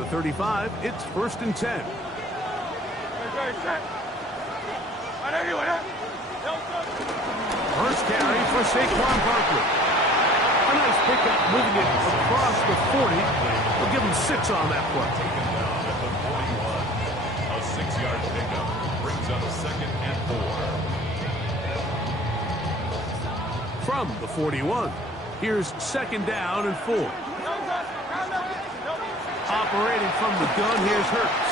the 35, it's 1st and 10. First carry for Saquon Barkley. A nice pickup, moving it across the 40. We'll give him 6 on that play. A 6-yard pickup brings up 2nd and 4. From the 41, here's 2nd down and 4. Operating from the gun, here's Hurts.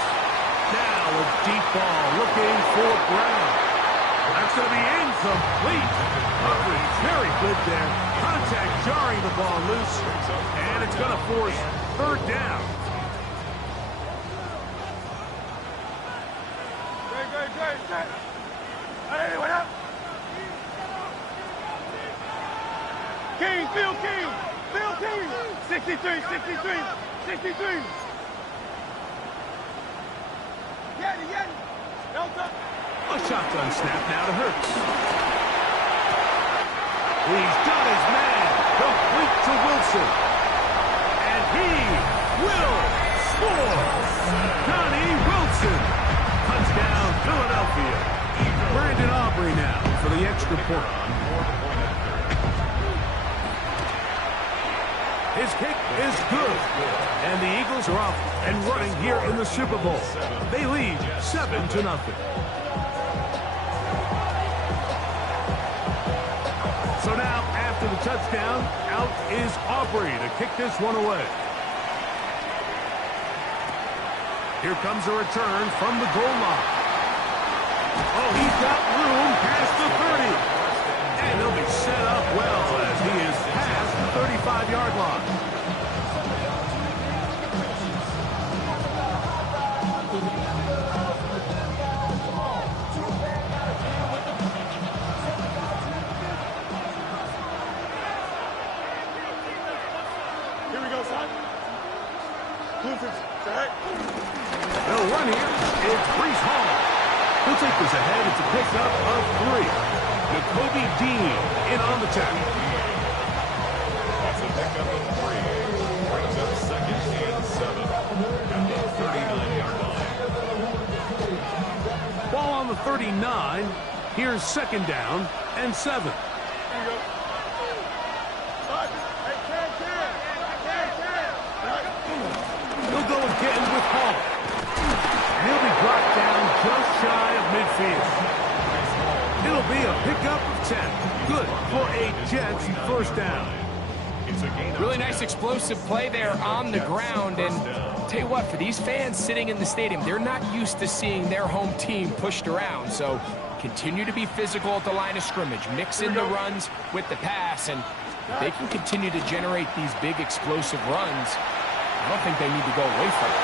Now a deep ball looking for Brown. That's going to be incomplete. Coverage very good there. Contact jarring the ball loose. And it's going to force 3rd down. King, Phil King, Phil King. 63, 63, 63. A shotgun snap now to Hurts. He's got his man. Complete to Wilson. And he will score. Johnny Wilson. Touchdown, Philadelphia. Brandon Aubrey now for the extra point. His kick is good. And the Eagles are off and running here in the Super Bowl. They lead 7-0. So now, after the touchdown, out is Aubrey to kick this one away. Here comes a return from the goal line. Oh, he's got room past the 30. And he'll be set up well as he is past the 35-yard line. They'll run here. It's Breece Hall. He'll take this ahead. It's a pickup of 3. Jacoby Dean in on the tackle. That's a pickup of 3. Brings up 2nd and 7. At the 39-yard line. Ball on the 39. Here's 2nd down and 7. He'll go again with Hall. He'll be brought down just shy of midfield. It'll be a pickup of 10. Good for a Jets 1st down. Really nice explosive play there on the ground. And tell you what, for these fans sitting in the stadium, they're not used to seeing their home team pushed around. So continue to be physical at the line of scrimmage. Mix in the runs with the pass. And if they can continue to generate these big explosive runs, I don't think they need to go away from it.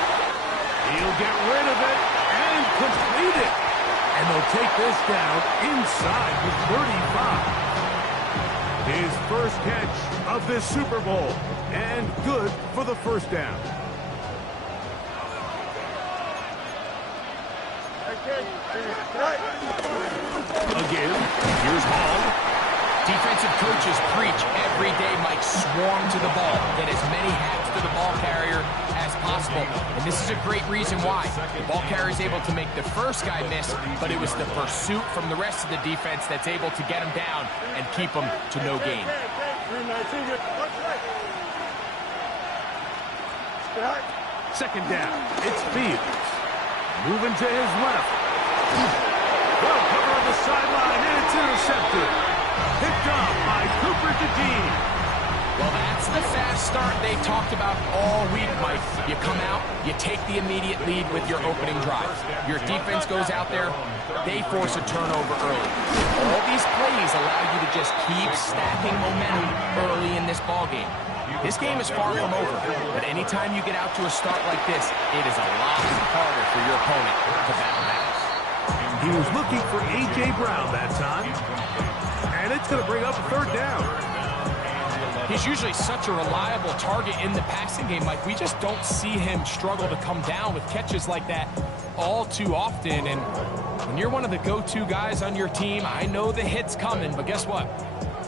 He'll get rid of it and complete it. And they'll take this down inside the 35. His first catch of this Super Bowl. And good for the 1st down. Again, here's Hall. Defensive coaches preach every day, Mike, swarm to the ball. Get as many hats to the ball carrier as possible. And this is a great reason why. The ball carrier is able to make the first guy miss, but it was the pursuit from the rest of the defense that's able to get him down and keep him to no gain. 2nd down. It's Fields. Moving to his left. Well, cover on the sideline, and it's intercepted. Picked up by Cooper DeJean. Well, that's the fast start they talked about all week, Mike. You come out, you take the immediate lead with your opening drive. Your defense goes out there, they force a turnover early. All these plays allow you to just keep stacking momentum early in this ballgame. This game is far from over, but anytime you get out to a start like this, it is a lot harder for your opponent to battle back. He was looking for A.J. Brown that time, and it's going to bring up a 3rd down. He's usually such a reliable target in the passing game, Mike. We just don't see him struggle to come down with catches like that all too often. And when you're one of the go-to guys on your team, I know the hit's coming, but guess what?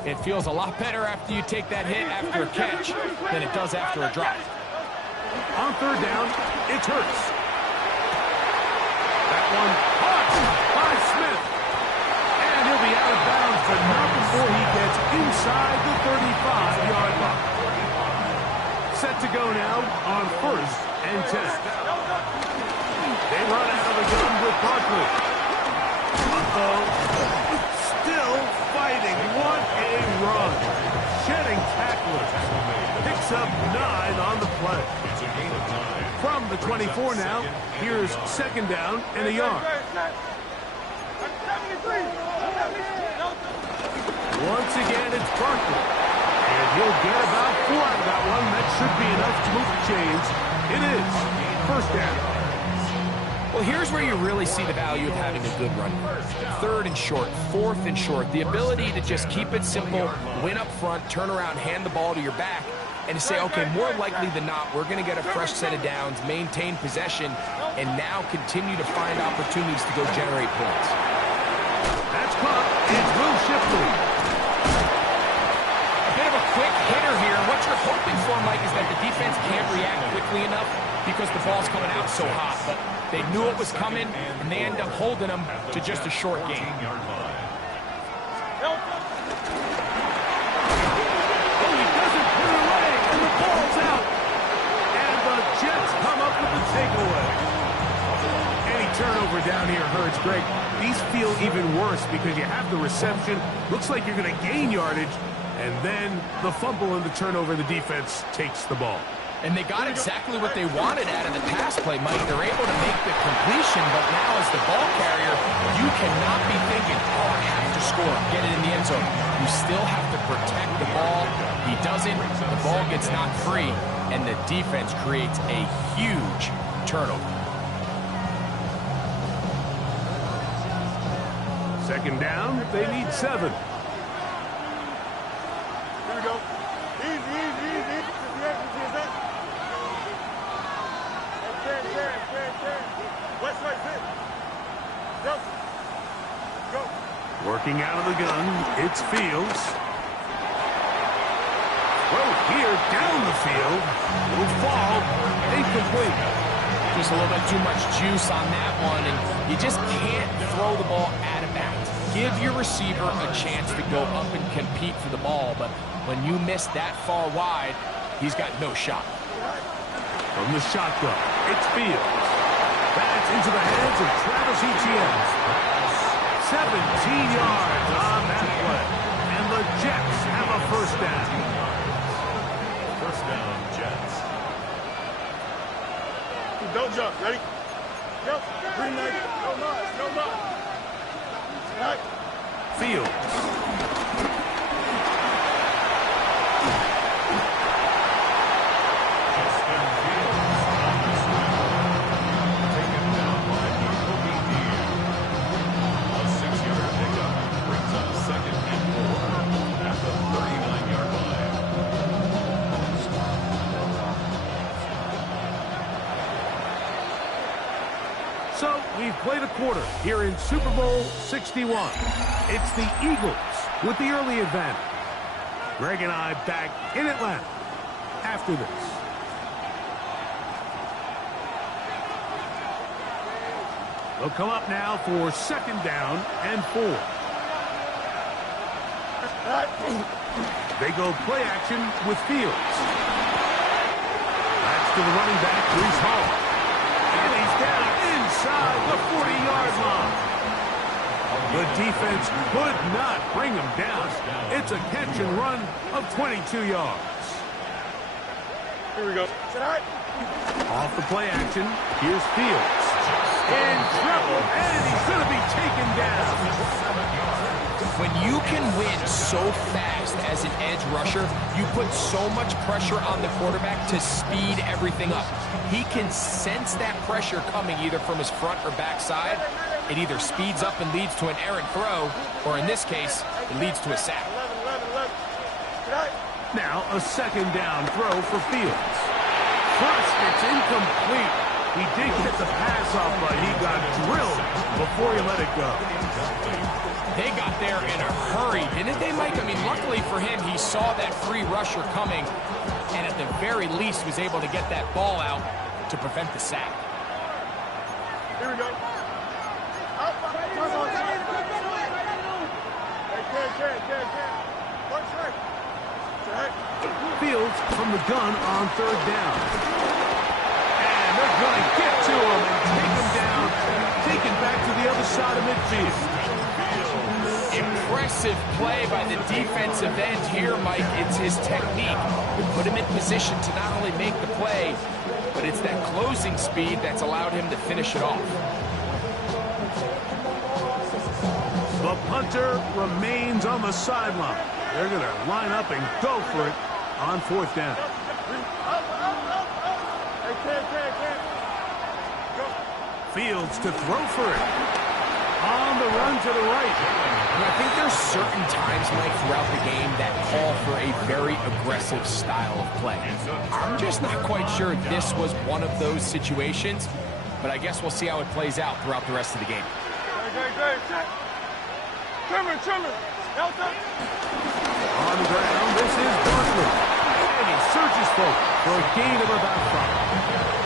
It feels a lot better after you take that hit after a catch than it does after a drop. On third down, it's Hurts. That one caught by Smith. And he'll be out of bounds, but not before he gets inside the 35-yard line. Set to go now on 1st and 10. They run out of the gun with Barkley. Still fighting. What a run. Shedding tacklers. Picks up 9 on the play. It's a gain of 9. From the 24 now, here's 2nd down and a yard. Once again, it's Barkley. And he'll get about 4 out of that one. That should be enough to move the chains. It is 1st down. Well, here's where you really see the value of having a good run. 3rd and short, 4th and short. The ability to just keep it simple, win up front, turn around, hand the ball to your back, and to say, okay, more likely than not, we're going to get a fresh set of downs, maintain possession, and now continue to find opportunities to go generate points. That's caught. It's Will Shipley. A bit of a quick hitter here. What you're hoping for, Mike, is that the defense can't react quickly enough because the ball's coming out so hot. But they knew it was coming, and they end up holding them to just a short gain. Takeaway. Any turnover down here hurts. Greg, these feel even worse because you have the reception. Looks like you're going to gain yardage. And then the fumble and the turnover, the defense takes the ball. And they got exactly what they wanted out of the pass play, Mike. They're able to make the completion, but now as the ball carrier, you cannot be thinking, oh, I have to score, get it in the end zone. You still have to protect the ball. He doesn't. The ball gets knocked free, and the defense creates a huge turnover. 2nd down, they need 7. Here we go. Easy. West side, sit. Go. Working out of the gun, it's Fields. Throw here down the field. Will fall. Incomplete. Just a little bit too much juice on that one, and you just can't throw the ball out of bounds. Give your receiver a chance to go up and compete for the ball, but when you miss that far wide, he's got no shot. From the shotgun, it's Fields. That's into the hands of Travis Etienne. 17 yards on that play. And the Jets have a 1st down. 1st down, Jets. Don't jump. Ready? Jump. Green light. No more. Right. Fields. So we've played a quarter here in Super Bowl 61. It's the Eagles with the early advantage. Greg and I back in Atlanta after this. They'll come up now for 2nd down and 4. They go play action with Fields. That's to the running back, Breece Hall. And he's down inside the 40-yard line. The defense could not bring him down. It's a catch and run of 22 yards. Here we go. Off the play action, here's Fields. In trouble, and he's going to be taken down. When you can win so fast as an edge rusher, you put so much pressure on the quarterback to speed everything up. He can sense that pressure coming either from his front or back side. It either speeds up and leads to an errant throw, or in this case, it leads to a sack. Now a 2nd down throw for Fields. First, it's incomplete. He did get the pass off, but he got drilled before he let it go. They got there in a hurry, didn't they, Mike? I mean, luckily for him, he saw that free rusher coming and at the very least was able to get that ball out to prevent the sack. Here we go. Fields from the gun on third down. And they're going to get to him and take him down, taken back to the other side of midfield. Impressive play by the defensive end here, Mike. It's his technique. Put him in position to not only make the play, but it's that closing speed that's allowed him to finish it off. The punter remains on the sideline. They're going to line up and go for it on fourth down. Fields to throw for it. On the run to the right. And I think there's certain times, Mike, throughout the game that call for a very aggressive style of play. I'm just not quite sure this was one of those situations, but I guess we'll see how it plays out throughout the rest of the game. Trimmer. On the ground, this is Barkley. And he surges forward for a gain of about 5.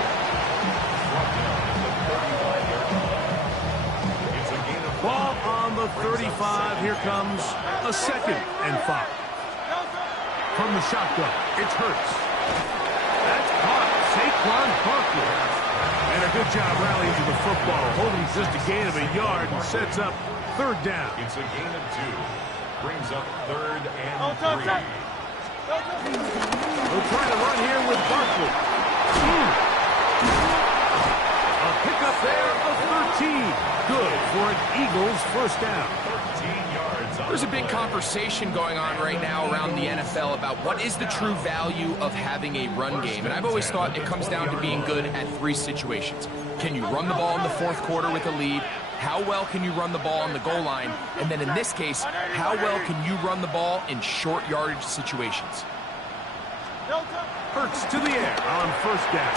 Ball on the 35. Here comes a 2nd and 5. From the shotgun, it's Hurts. That's caught. Saquon Barkley. And a good job rallying to the football. Holding just a gain of a yard and sets up third down. It's a gain of 2. Brings up 3rd and 3. They'll try to run here with Barkley. A pickup there of 13. Good for an Eagles first down. 13 yards. There's a big conversation going on right now around the NFL about what is the true value of having a run game. And I've always thought it comes down to being good at 3 situations. Can you run the ball in the 4th quarter with a lead? How well can you run the ball on the goal line? And then in this case, how well can you run the ball in short yardage situations? Hurts to the air on first down.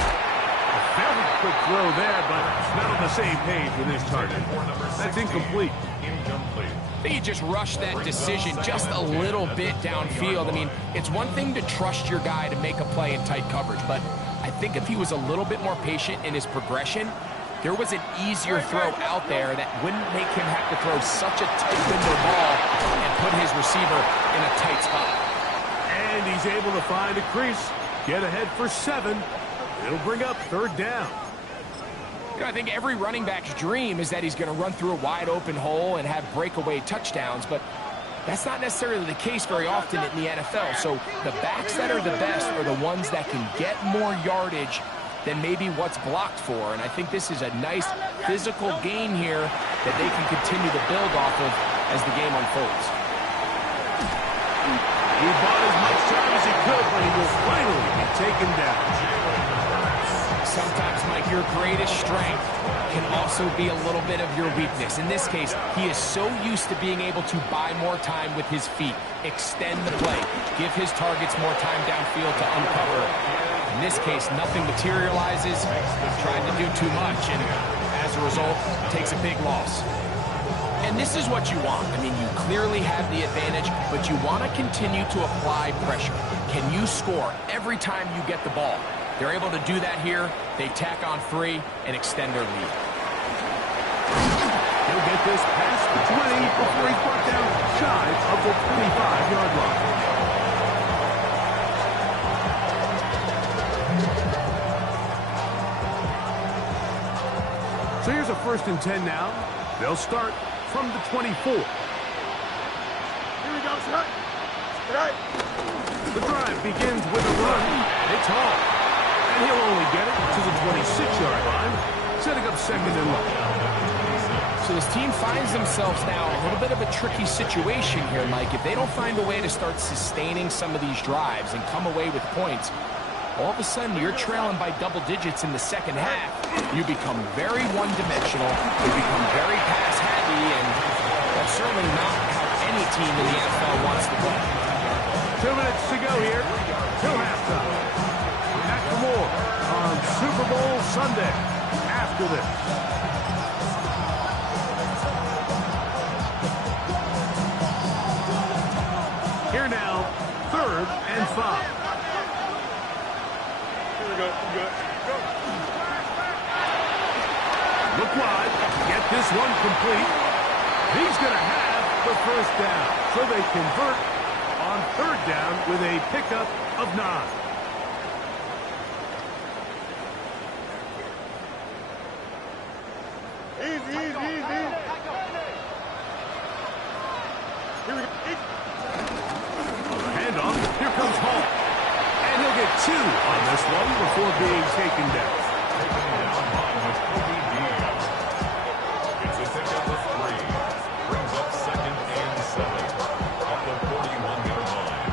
A very quick throw there, but it's not on the same page with his target. That's incomplete. Incomplete. I think he just rushed that decision just a little bit downfield. I mean, it's one thing to trust your guy to make a play in tight coverage, but I think if he was a little bit more patient in his progression, there was an easier throw out there that wouldn't make him have to throw such a tight window ball and put his receiver in a tight spot. And he's able to find a crease. Get ahead for 7. It'll bring up third down. You know, I think every running back's dream is that he's going to run through a wide open hole and have breakaway touchdowns, but that's not necessarily the case very often in the NFL. So the backs that are the best are the ones that can get more yardage than maybe what's blocked for. And I think this is a nice physical gain here that they can continue to build off of as the game unfolds. He bought as much time as he could, but he will finally be taken down. Sometimes, Mike, your greatest strength can also be a little bit of your weakness. In this case, he is so used to being able to buy more time with his feet, extend the play, give his targets more time downfield to uncover. In this case, nothing materializes, trying to do too much, and as a result, takes a big loss. And this is what you want. I mean, you clearly have the advantage, but you want to continue to apply pressure. Can you score every time you get the ball? They're able to do that here. They tack on 3 and extend their lead. He'll get this past the 20 before he's brought down shy of the 25-yard line. So here's a 1st and 10 now. They'll start from the 24. Here we go, son. Right. The drive begins with a run. It's Hall. And he'll only get it to the 26-yard line, setting up 2nd and long. So this team finds themselves now in a little bit of a tricky situation here, Mike. If they don't find a way to start sustaining some of these drives and come away with points, all of a sudden you're trailing by double digits in the second half. You become very one-dimensional, you become very pass-heavy, and that's certainly not how any team in the NFL wants to play. 2 minutes to go here till halftime. Back for more on Super Bowl Sunday after this. 3rd and 5. Here we go. Good. Go. Look wide. Get this one complete. He's going to have the first down. So they convert on 3rd down with a pickup of 9. Easy. Here we go. Handoff. Here comes Hall. And he'll get 2 on this one before being taken down. Taken down by Jacoby Dean. It's a pickup of 3. Brings up 2nd and 7. At the 41-yard line.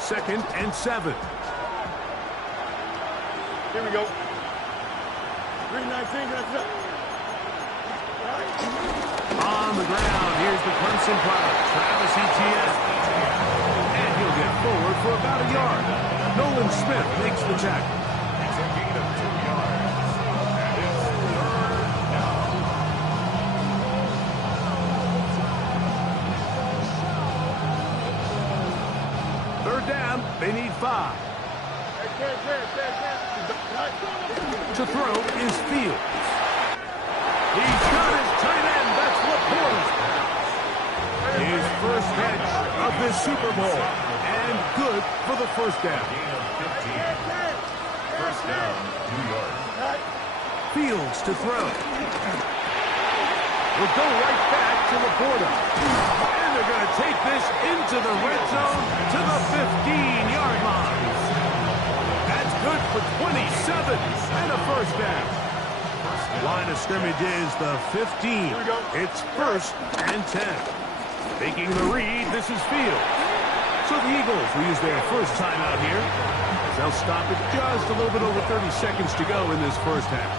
2nd and 7. Here we go. 319. That's it. On the ground, here's the Clemson product, Travis Etienne. And he'll get forward for about a yard. Nolan Smith makes the tackle. It's a gain of 2 yards. And it's 3rd down. Third down, they need 5. To throw is Fields. He's got his tight end. That's Laporta's pass. His first catch of this Super Bowl. And good for the first down. Gain of 15. First down, New York. Fields to throw. Will go right back to Laporta. And they're going to take this into the red zone to the 15-yard line. That's good for 27 and a first down. Line of scrimmage is the 15. It's 1st and 10. Taking the read, this is Fields. So the Eagles will use their first timeout here. They'll stop it just a little bit over 30 seconds to go in this first half.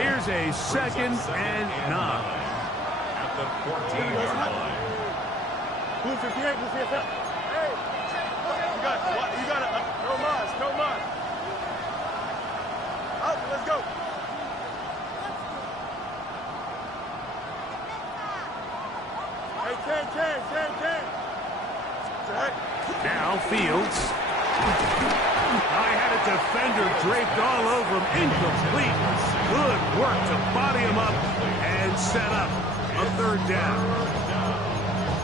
Here's a 2nd and 9. At the 14-yard line. Blue 58, Blue 58. Hey, you got it. No mas. Out, let's go. Hey, 10. Now Fields. I had a defender draped all over him. Incomplete. Good work to body him up and set up a 3rd down.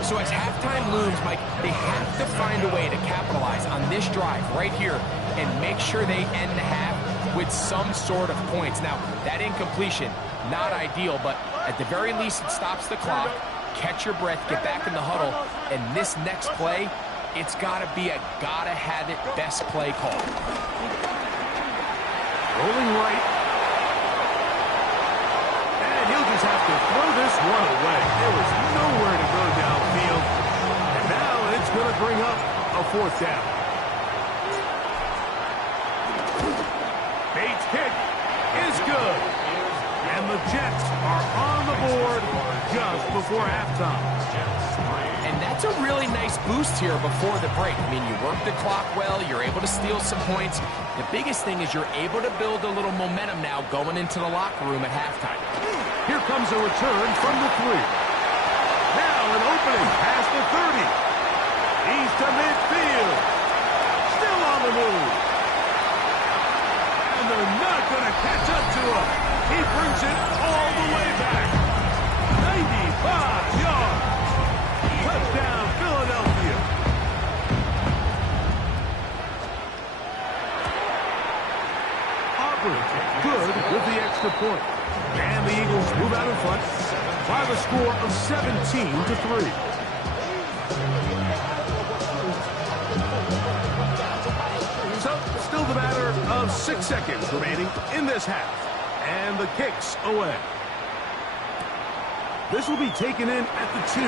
So as halftime looms, Mike, they have to find a way to capitalize on this drive right here and make sure they end the half with some sort of points. Now, that incompletion, not ideal, but at the very least it stops the clock. Catch your breath, get back in the huddle, and this next play, it's got to be a gotta-have-it best play call. Rolling right. And he'll just have to throw this one away. There was nowhere to go downfield. And now it's going to bring up a 4th down. Bates' kick is good. And the Jets are on the board just before halftime. And that's a really nice boost here before the break. I mean, you work the clock well, you're able to steal some points. The biggest thing is you're able to build a little momentum now going into the locker room at halftime. Here comes a return from the 3. Now an opening past the 30. He's to midfield. Still on the move. And they're not going to catch up to him. He brings it all the way back. 95 yards. Touchdown, Philadelphia. Auburn good with the extra point. And the Eagles move out in front by the score of 17-3. So, still the matter of 6 seconds remaining in this half. And the kick's away. This will be taken in at the 2.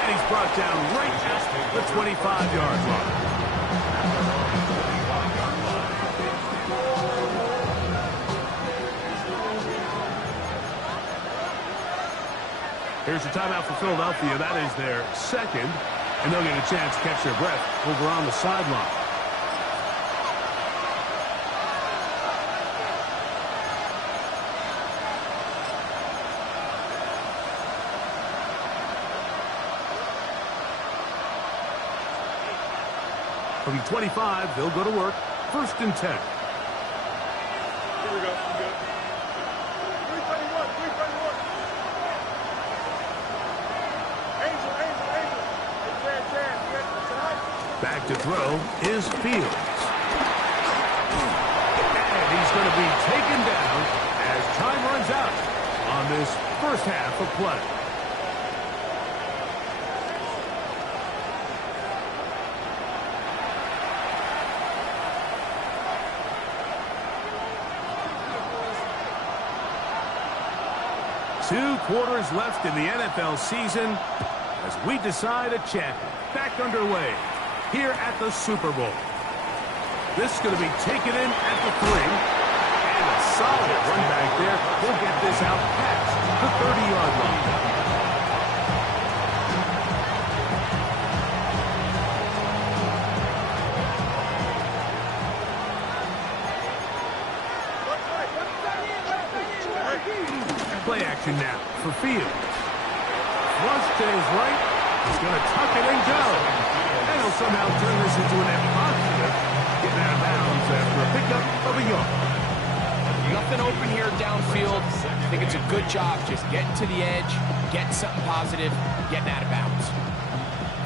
And he's brought down right at the 25-yard line. Here's a timeout for Philadelphia. That is their 2nd. And they'll get a chance to catch their breath over on the sideline. From the 25, they'll go to work. 1st and 10. Here we go. We good. 321. 321. Angel. Back to throw is Fields. And he's going to be taken down as time runs out on this first half of play. Two quarters left in the NFL season as we decide a champion. Back underway here at the Super Bowl. This is going to be taken in at the 3. And a solid run back there. We'll get this out past the 30-yard line. Play action now for Fields. Flush to his right. He's going to tuck it and go. And he'll somehow turn this into an positive. Getting out of bounds after a pickup of a yard. Nothing open here downfield. I think it's a good job just getting to the edge, getting something positive, getting out of bounds.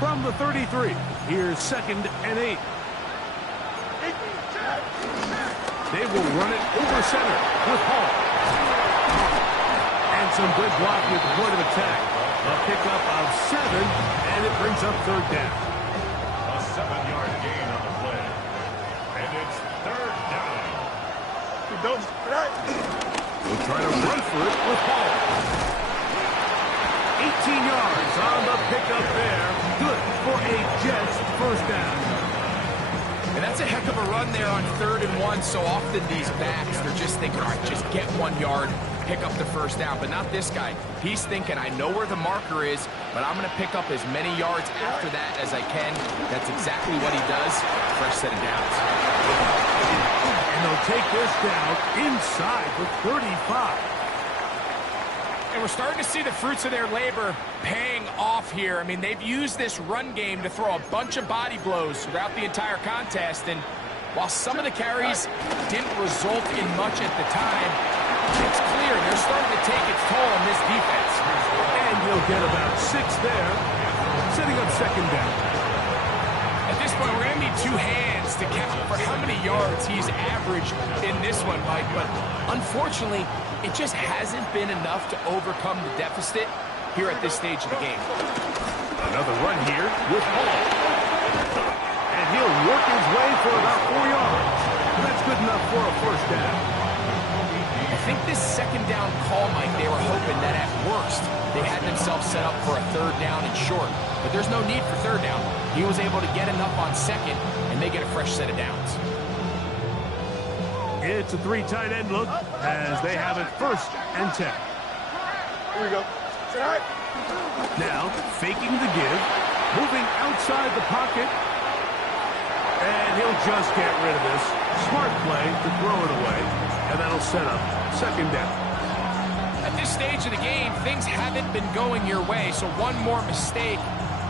From the 33, here's 2nd and 8. They will run it over center with Hall. And some good blocking at the point of attack. A pickup of 7, and it brings up 3rd down. A 7-yard gain on the play. And it's 3rd down. We'll try to run for it with Hall. 18 yards on the pickup there. Good for a Jets 1st down. And that's a heck of a run there on 3rd and 1. So often these backs, they're just thinking, all right, just get 1 yard, pick up the 1st down. But not this guy. He's thinking, I know where the marker is, but I'm going to pick up as many yards after that as I can. That's exactly what he does. Fresh set of downs. And they'll take this down inside the 35. And we're starting to see the fruits of their labor paying off here. I mean, they've used this run game to throw a bunch of body blows throughout the entire contest. And while some of the carries didn't result in much at the time, it's clear they're starting to take its toll on this defense. And he'll get about 6 there, setting up 2nd down. At this point, we're going to need 2 hands to count for how many yards he's averaged in this one, Mike. But unfortunately, it just hasn't been enough to overcome the deficit here at this stage of the game. Another run here with Hall. And he'll work his way for about 4 yards. That's good enough for a 1st down. I think this 2nd down call, Mike, they were hoping that at worst they had themselves set up for a 3rd down and short. But there's no need for 3rd down. He was able to get enough on 2nd, and they get a fresh set of downs. It's a 3 tight end look as they have it 1st and 10. Here we go. Now, faking the give, moving outside the pocket, and he'll just get rid of this. Smart play to throw it away, and that'll set up 2nd down. At this stage of the game, things haven't been going your way, so one more mistake,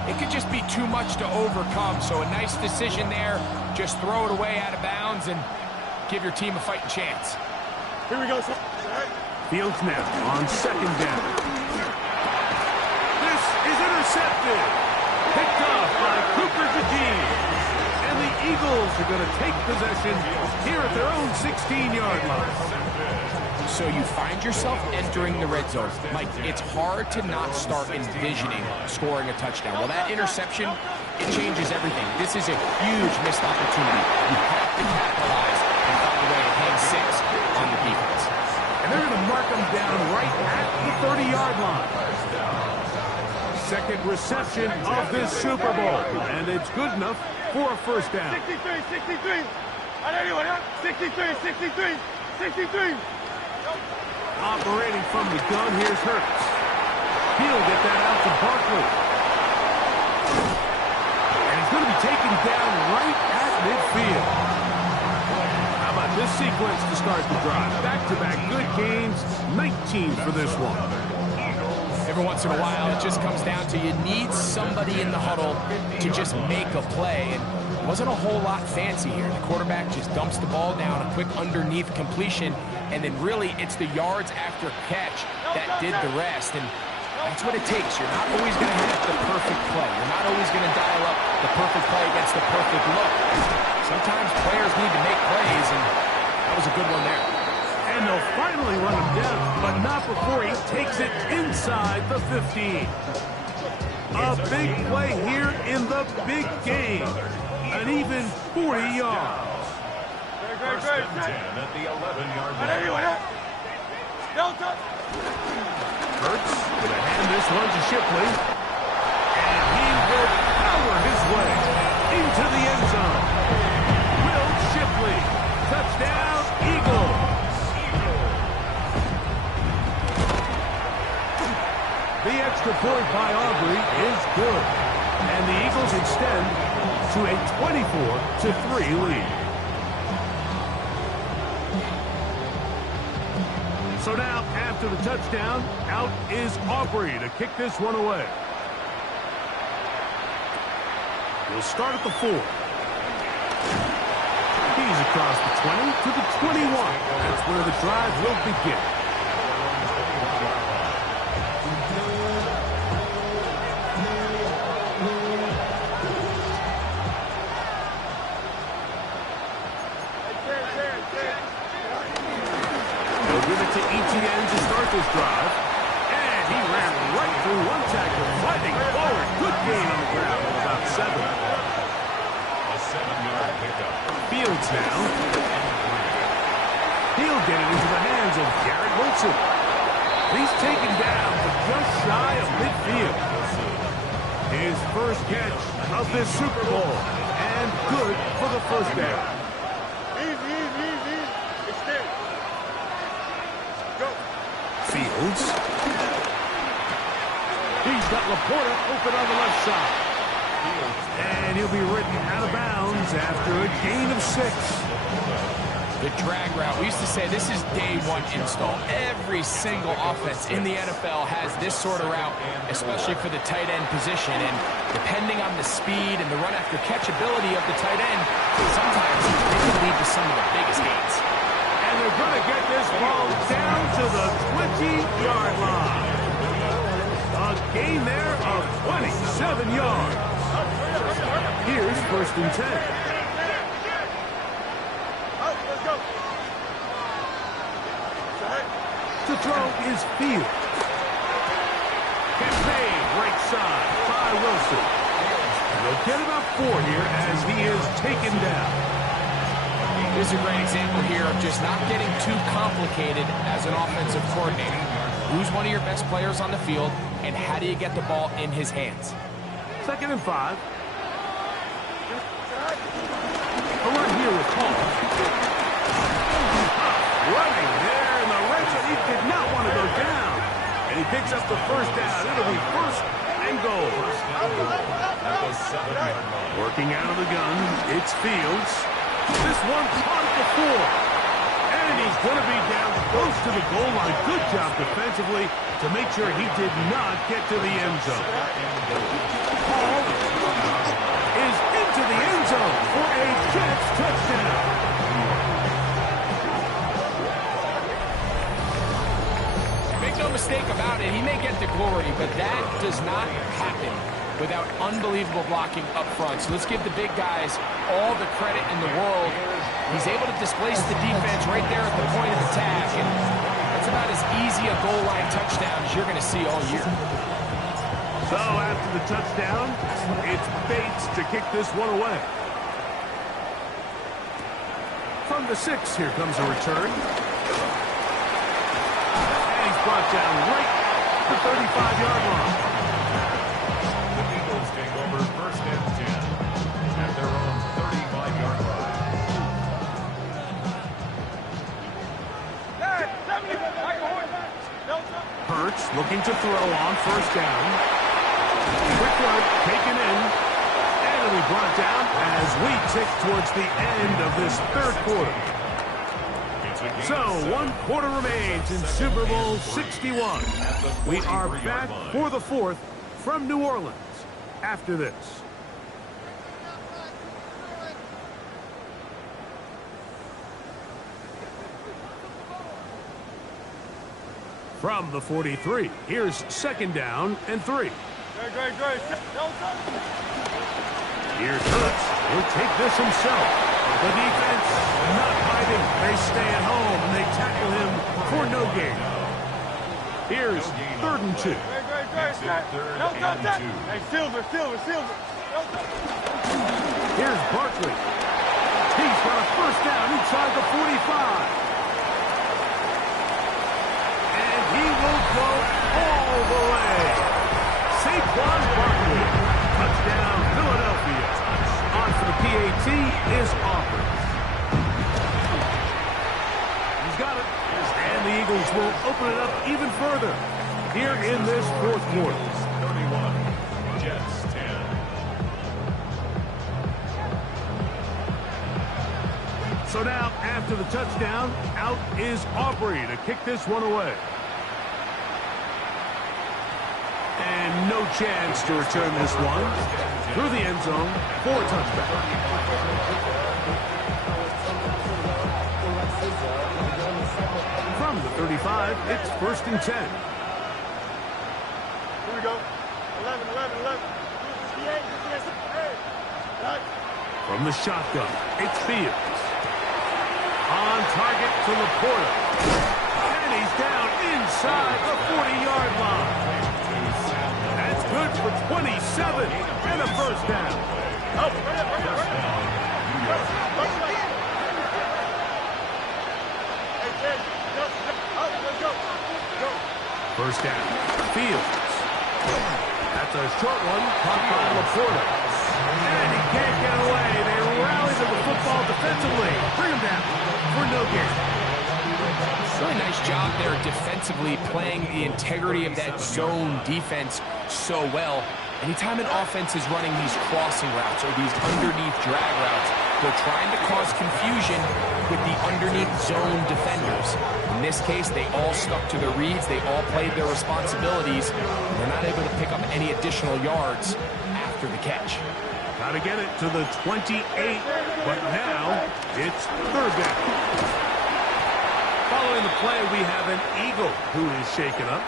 it could just be too much to overcome. So a nice decision there, just throw it away out of bounds and give your team a fighting chance. Here we go, sir. Fields now on 2nd down. This is intercepted. Picked off by Cooper DeJean. And the Eagles are going to take possession here at their own 16-yard line. So you find yourself entering the red zone. Mike, it's hard to not start envisioning scoring a touchdown. Well, that interception, it changes everything. This is a huge missed opportunity. You have to capitalize and find a way to hang 6 on the defense. And they're going to mark them down right at the 30-yard line. 2nd reception of this Super Bowl. And it's good enough for a 1st down. 63. Allez, voilà. 63. Operating from the gun, here's Hurts. He'll get that out to Barkley. And he's going to be taken down right at midfield. How about this sequence to start the drive? Back-to-back good gains, 19 for this one. Every once in a while, it just comes down to you need somebody in the huddle to just make a play. And Wasn't a whole lot fancy here. The quarterback just dumps the ball down, a quick underneath completion, and then really it's the yards after catch that did the rest. And that's what it takes. You're not always going to have the perfect play. You're not always going to dial up the perfect play against the perfect look. Sometimes players need to make plays, and that was a good one there. And they'll finally run him down, but not before he takes it inside the 15. A big play here in the big game. An even 40 yards. First and 10 at the 11-yard line. Hurts going to hand this one to Shipley. And he will power his way into the end zone. Will Shipley. Touchdown, Eagles. The extra point by Aubrey is good. And the Eagles extend to a 24-3 lead. So now, after the touchdown, out is Aubrey to kick this one away. He'll start at the 4. He's across the 20 to the 21. That's where the drive will begin. This drive, and he ran right through one tackle, fighting forward. Good gain on the ground of about 7. A 7-yard pickup. Fields now. He'll get it into the hands of Garrett Wilson. He's taken down to just shy of midfield. His first catch of this Super Bowl, and good for the first down. Easy. Extend. Go. Fields. He's got Laporta open on the left side. And he'll be written out of bounds after a gain of 6. The drag route. We used to say this is day one install. Every single offense in the NFL has this sort of route, especially for the tight end position. And depending on the speed and the run after catch ability of the tight end, sometimes it can lead to some of the biggest gains. And they're going to get this ball down to the 20-yard line. A gain there of 27 yards. Here's first and 10. To throw is Fields. Conveyed right side by Wilson. They'll get about 4 here as he is taken down. This is a great example here of just not getting too complicated as an offensive coordinator. Who's one of your best players on the field, and how do you get the ball in his hands? 2nd and 5. A run here with Paul. Running there in the red zone. He did not want to go down. And he picks up the first down. It'll be first and goal. Working out of the gun, it's Fields. This one caught at the 4. And he's going to be down close to the goal line. Good job defensively to make sure he did not get to the end zone. Paul is into the end zone for a Jets touchdown. Make no mistake about it, he may get the glory, but that does not happen without unbelievable blocking up front. So let's give the big guys all the credit in the world. He's able to displace the defense right there at the point of attack, and that's about as easy a goal line touchdown as you're going to see all year. So after the touchdown, it's Bates to kick this one away. From the 6, here comes a return. And he's brought down right at the 35-yard line. The Eagles take over first and 10 at their own 35-yard line. Hurts looking to throw on first down. Quick work taken in. And it'll be brought down as we tick towards the end of this 3rd quarter. So 1 quarter remains in Super Bowl 61. We are back for the 4th from New Orleans after this. From the 43, here's second down and 3. Great. Here's Hurts. He'll take this himself. The defense not fighting. They stay at home and they tackle him for no gain. Here's 3rd and 2. Great. Hey, Silver. Here's Barkley. He's got a first down inside the 45. And he will go all the way. Saquon Barkley. Touchdown, Philadelphia. On for the PAT is Auburn. He's got it. And the Eagles will open it up even further here in this 4th quarter. 31, Jets 10. So now, after the touchdown, out is Aubrey to kick this one away. And no chance to return this one through the end zone for a touchback. From the 35, it's 1st and 10. Here we go. 11. From the shotgun, it's Fields. On target to Laporta. And he's down inside the 40-yard line. That's good for 27 and a first down. First down, Fields. That's a short one, caught by Laporta. And he can't get away. They rally to the football defensively. Bring him down for no gain. Really nice job there defensively, playing the integrity of that zone defense so well. Anytime an offense is running these crossing routes or these underneath drag routes, they're trying to cause confusion with the underneath zone defenders. In this case, they all stuck to their reads. They all played their responsibilities. They're not able to pick up any additional yards after the catch. Got to get it to the 28, but now it's 3rd down. Following the play, we have an Eagle who is shaken up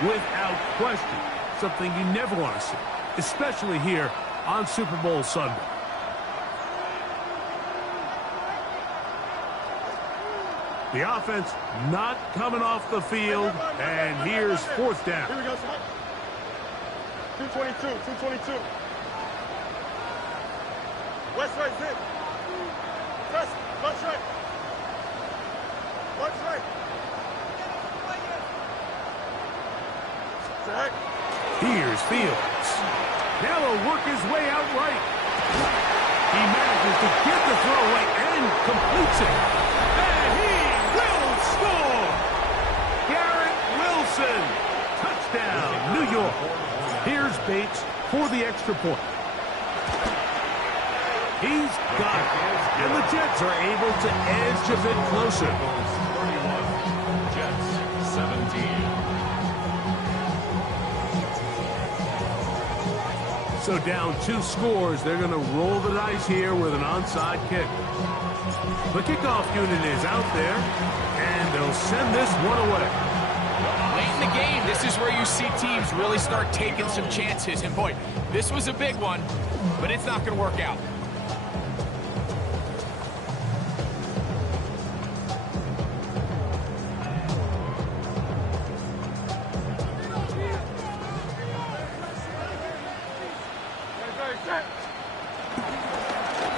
without question. Something you never want to see, especially here on Super Bowl Sunday. The offense not coming off the field, and here's 4th down. Here we go, 222. West right, zip. Press, left right. Zach. Here's Fields. Now he'll work his way out right. He manages to get the throw away and completes it. And he will score! Garrett Wilson. Touchdown, New York. Here's Bates for the extra point. He's got it. And the Jets are able to edge a bit closer. 31, Jets 17. So down 2 scores, they're going to roll the dice here with an onside kick. The kickoff unit is out there, and they'll send this one away. Late in the game, this is where you see teams really start taking some chances. And boy, this was a big one, but it's not going to work out.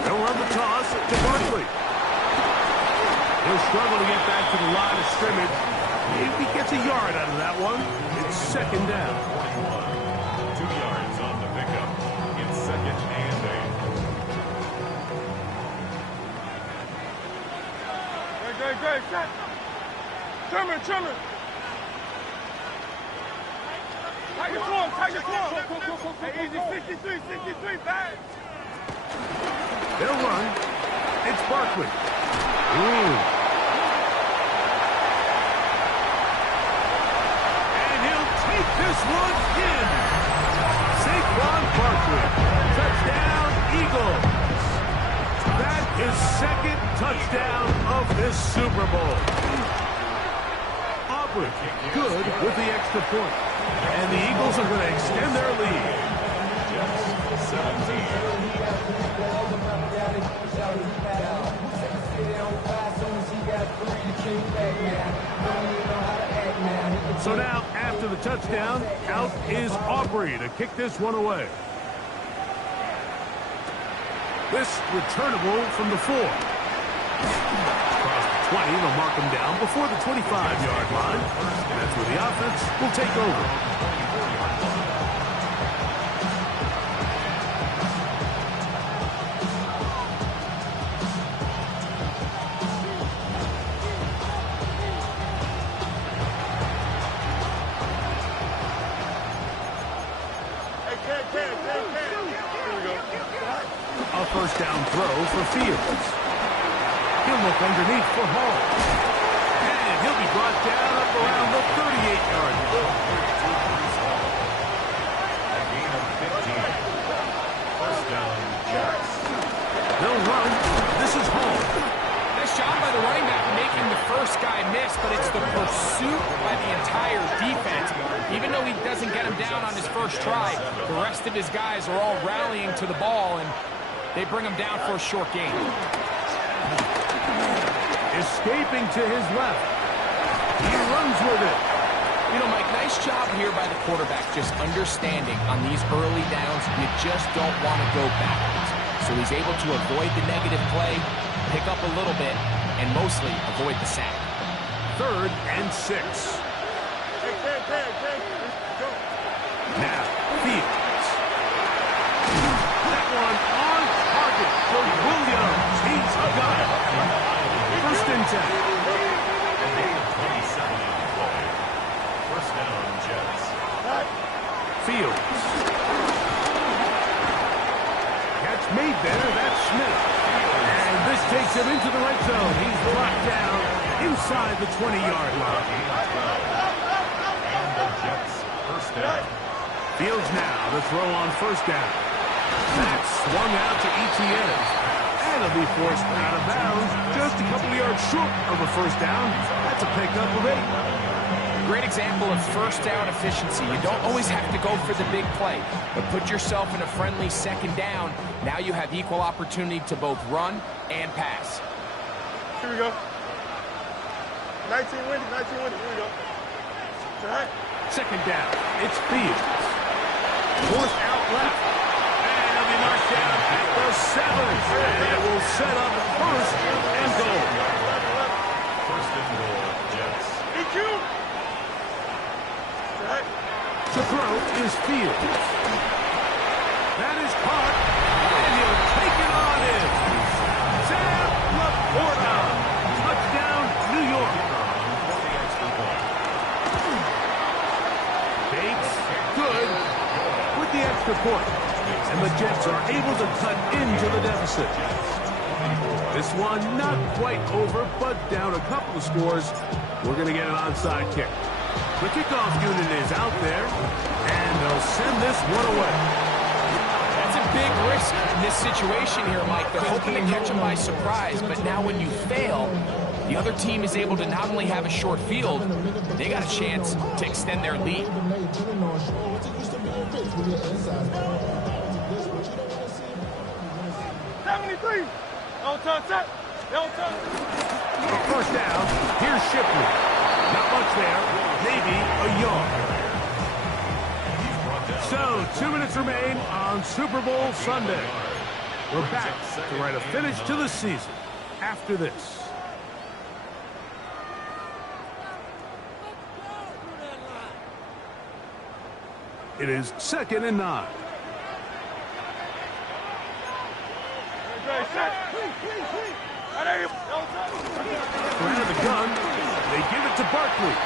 They'll run the toss to Barkley. He'll struggle to get back to the line of scrimmage. If he gets a yard out of that one, it's 2nd down. 2 yards on the pickup. It's 2nd and 8. Great. Trimmer. Take your form. Hey, easy, 63, back. They'll run. It's Barkley. And he'll take this one in. Saquon Barkley. Touchdown, Eagles. That is 2nd touchdown of this Super Bowl. Opry, good with the extra point. And the Eagles are going to extend their lead. Jets 17. So now, after the touchdown, out is Aubrey to kick this one away. This returnable from the 4. Across the 20, they'll mark him down before the 25-yard line. And that's where the offense will take over. A first down throw for Fields. He'll look underneath for Hall. And he'll be brought down up around the 38-yard line. A gain of 15. First down, Jets. They'll run. This is Hall. Nice job by the running back making the first guy miss, but it's the pursuit by the entire defense. Even though he doesn't get him down on his first try, the rest of his guys are all rallying to the ball, and they bring him down for a short gain. Escaping to his left. He runs with it. You know, Mike, nice job here by the quarterback, just understanding on these early downs, you just don't want to go backwards. So he's able to avoid the negative play, pick up a little bit, and mostly avoid the sack. 3rd and 6. Now, Fields. That one on target for Williams. He's got it. 1st and 10. A gain of 27 on the play. First down, Jets. Fields. Catch made there. That's Smith. And this takes him into the red zone. He's locked down inside the 20-yard line. And the Jets first down. Fields now to throw on first down. That's swung out to Etienne. And he'll be forced out of bounds just a couple of yards short of a first down. That's a pickup of 8. Great example of first down efficiency. You don't always have to go for the big play, but put yourself in a friendly second down. Now you have equal opportunity to both run and pass. Here we go. 19 winning, 19 winning. Here we go. All right. Second down. It's Fields. Forced out left. And he'll be marked down at the 7. And it will set up first and goal. First and goal, Jets. EQ. All right. To throw is Fields. That is caught. And he'll take it on in. Sam Laporta. Touchdown, New York. Bates, good with the extra point. And the Jets are able to cut into the deficit. This one not quite over, but down a couple of scores. We're going to get an onside kick. The kickoff unit is out there, and they'll send this one away. That's a big risk in this situation here, Mike. They're hoping to catch him by surprise, but now when you fail, the other team is able to not only have a short field, they got a chance to extend their lead. 73. On top, set. On top. First down, here's Shipley. Not much there, maybe a yard. So, 2 minutes remain on Super Bowl Sunday. We're back to write a finish to the season after this. It is 2nd and 9. Out of the gun, they give it to Barkley.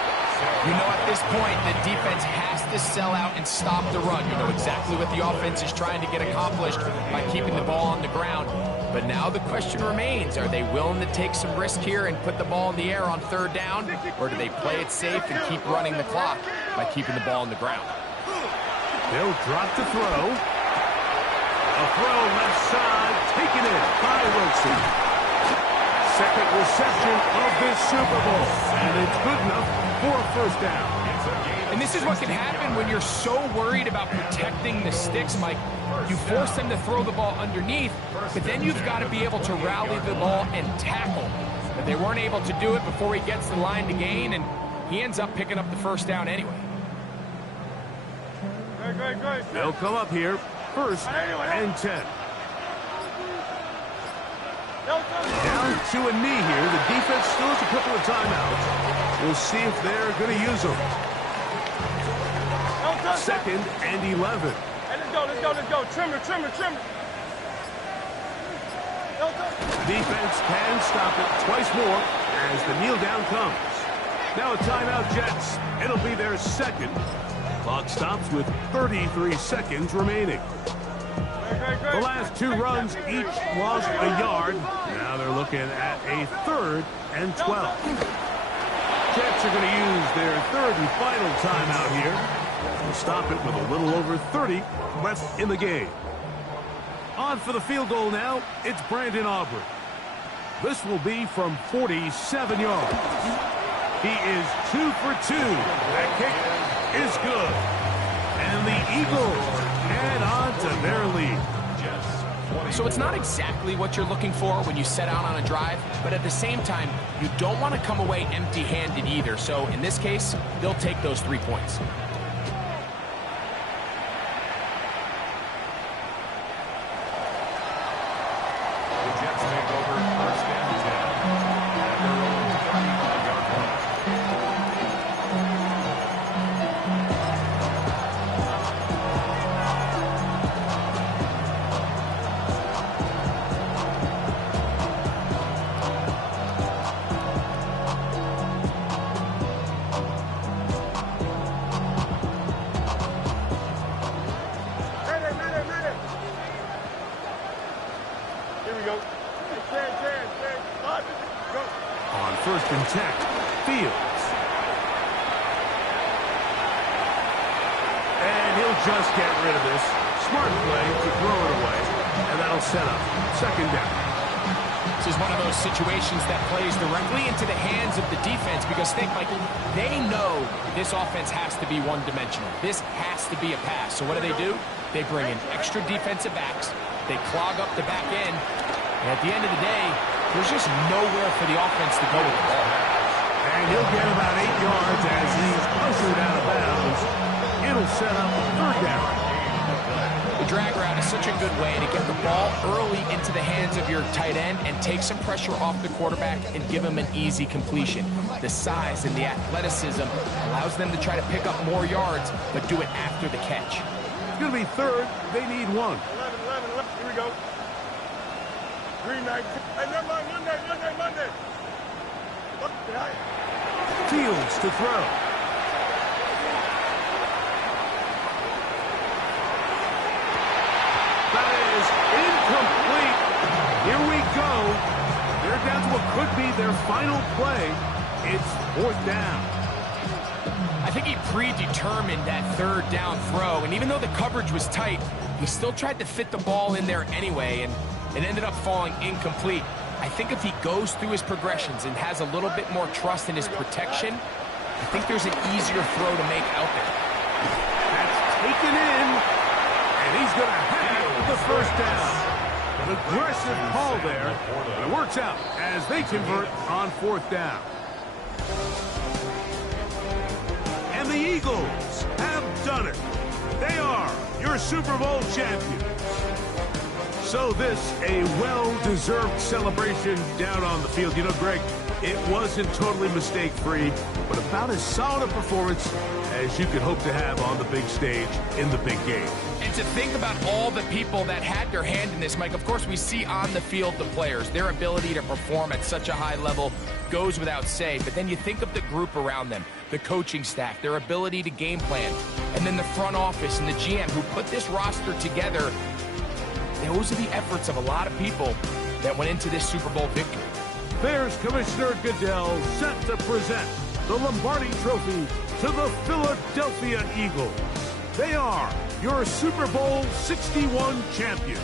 You know, at this point, the defense has to sell out and stop the run. You know exactly what the offense is trying to get accomplished by keeping the ball on the ground. But now the question remains, are they willing to take some risk here and put the ball in the air on 3rd down? Or do they play it safe and keep running the clock by keeping the ball on the ground? They'll drop to throw. A throw left side, taken in by Wilson. second reception of this Super Bowl, and it's good enough for a first down. And this is what can happen when you're so worried about protecting the sticks, Mike. You force them to throw the ball underneath, but then you've got to be able to rally the ball and tackle. But they weren't able to do it before he gets the line to gain, and he ends up picking up the first down anyway. They'll come up here, first and 10. Down to a knee here. The defense still has a couple of timeouts. We'll see if they're going to use them. Second and 11. Hey, let's go. Trimmer. Defense can stop it twice more as the kneel down comes. Now a timeout, Jets. It'll be their second. Clock stops with 33 seconds remaining. The last two runs each lost a yard. Now they're looking at a third and 12. Jets are going to use their third and final timeout here. They'll stop it with a little over 30 left in the game. On for the field goal now, it's Brandon Aubrey. This will be from 47 yards. He is 2 for 2. That kick is good. And the Eagles add on to their lead. So it's not exactly what you're looking for when you set out on a drive, but at the same time, you don't want to come away empty-handed either. So in this case, they'll take those 3 points. On first and 10, Fields. And he'll just get rid of this. Smart play to throw it away. And that'll set up second down. This is one of those situations that plays directly into the hands of the defense because think, Michael, they know this offense has to be one-dimensional. This has to be a pass. So what do? They bring in extra defensive backs. They clog up the back end. And at the end of the day, there's just nowhere for the offense to go with the ball. And he'll get about 8 yards as he's ushered out of bounds. It'll set up third down. The drag route is such a good way to get the ball early into the hands of your tight end and take some pressure off the quarterback and give him an easy completion. The size and the athleticism allows them to try to pick up more yards, but do it after the catch. It's going to be third. They need 1. 11. Here we go. Green night. Hey, never mind. Monday. Fields to throw. That is incomplete. Here we go. They're down to what could be their final play. It's fourth down. I think he predetermined that third down throw, and even though the coverage was tight, he still tried to fit the ball in there anyway, and it ended up falling incomplete. I think if he goes through his progressions and has a little bit more trust in his protection, I think there's an easier throw to make out there. That's taken in, and he's going to have the first down. An aggressive call there, but it works out as they convert on fourth down. And the Eagles have done it. They are your Super Bowl champions. So this, a well-deserved celebration down on the field. You know, Greg, it wasn't totally mistake-free, but about as solid a performance as you could hope to have on the big stage in the big game. And to think about all the people that had their hand in this, Mike, of course we see on the field the players, their ability to perform at such a high level goes without say, but then you think of the group around them, the coaching staff, their ability to game plan, and then the front office and the GM who put this roster together. Those are the efforts of a lot of people that went into this Super Bowl victory. Bears Commissioner Goodell set to present the Lombardi Trophy to the Philadelphia Eagles. They are your Super Bowl 61 champions.